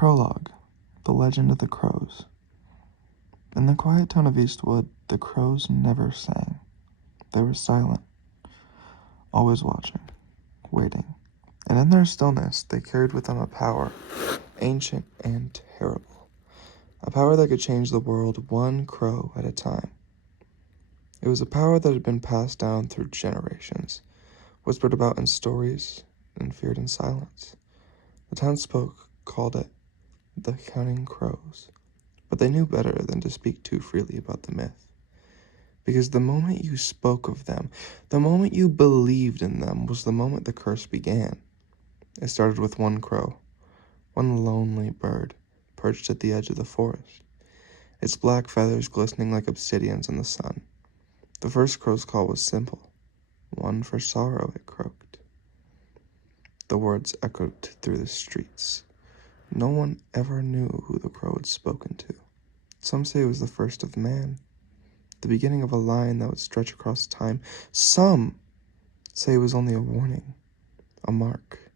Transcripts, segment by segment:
Prologue, the legend of the crows. In the quiet town of Eastwood, the crows never sang. They were silent, always watching, waiting. And in their stillness, they carried with them a power, ancient and terrible. A power that could change the world one crow at a time. It was a power that had been passed down through generations, whispered about in stories, and feared in silence. The townsfolk called it the Counting Crows, but they knew better than to speak too freely about the myth. Because the moment you spoke of them, the moment you believed in them, was the moment the curse began. It started with one crow, one lonely bird, perched at the edge of the forest, its black feathers glistening like obsidians in the sun. The first crow's call was simple. One for sorrow, it croaked. The words echoed through the streets. No one ever knew who the crow had spoken to. Some say it was the first of man, the beginning of a line that would stretch across time. Some say it was only a warning, a mark,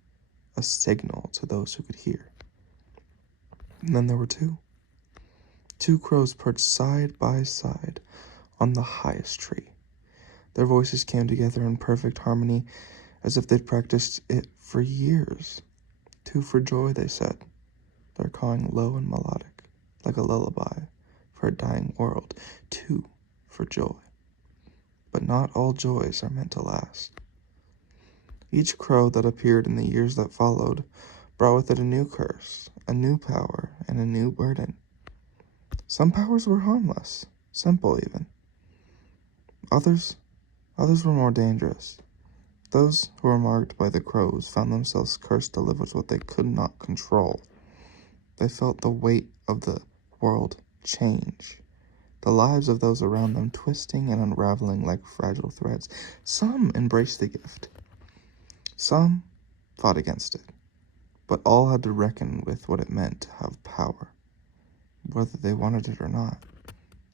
a signal to those who could hear. And then there were two crows perched side by side on the highest tree. Their voices came together in perfect harmony, as if they'd practiced it for years. Two for joy, they said, their cawing low and melodic, like a lullaby for a dying world. Two for joy. But not all joys are meant to last. Each crow that appeared in the years that followed brought with it a new curse, a new power, and a new burden. Some powers were harmless, simple even. Others were more dangerous. Those who were marked by the crows found themselves cursed to live with what they could not control. They felt the weight of the world change, the lives of those around them twisting and unraveling like fragile threads. Some embraced the gift. Some fought against it. But all had to reckon with what it meant to have power, whether they wanted it or not.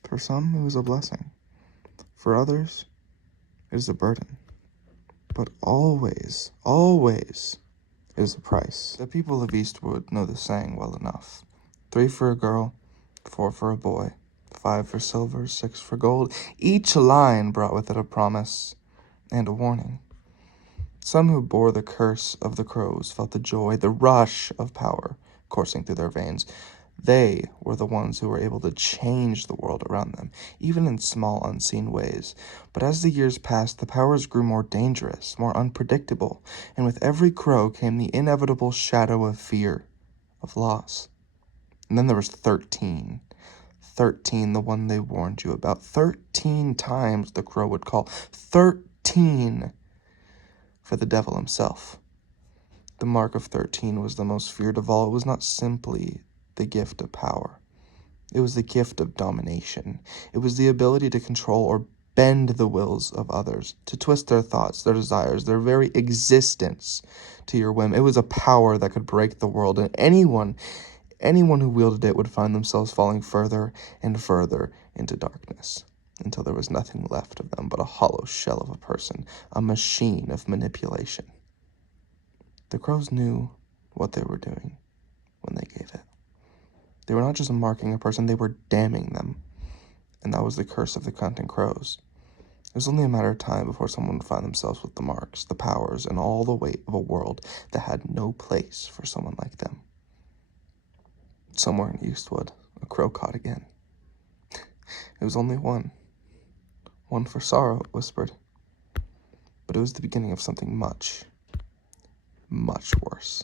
For some, it was a blessing. For others, it is a burden. But always, always is a price. The people of Eastwood know the saying well enough. 3 for a girl, 4 for a boy, 5 for silver, 6 for gold. Each line brought with it a promise and a warning. Some who bore the curse of the crows felt the joy, the rush of power coursing through their veins. They were the ones who were able to change the world around them, even in small, unseen ways. But as the years passed, the powers grew more dangerous, more unpredictable, and with every crow came the inevitable shadow of fear, of loss. And then there was 13. 13, the one they warned you about. 13 times the crow would call. 13 for the devil himself. The mark of 13 was the most feared of all. It was not simply the gift of power. It was the gift of domination. It was the ability to control or bend the wills of others, to twist their thoughts, their desires, their very existence to your whim. It was a power that could break the world, and anyone who wielded it would find themselves falling further and further into darkness, until there was nothing left of them but a hollow shell of a person, a machine of manipulation. The crows knew what they were doing when they gave it. They were not just marking a person, they were damning them. And that was the curse of the Counting Crows. It was only a matter of time before someone would find themselves with the marks, the powers, and all the weight of a world that had no place for someone like them. Somewhere in Eastwood, a crow caught again. It was only one. One for sorrow, it whispered. But it was the beginning of something much, much worse.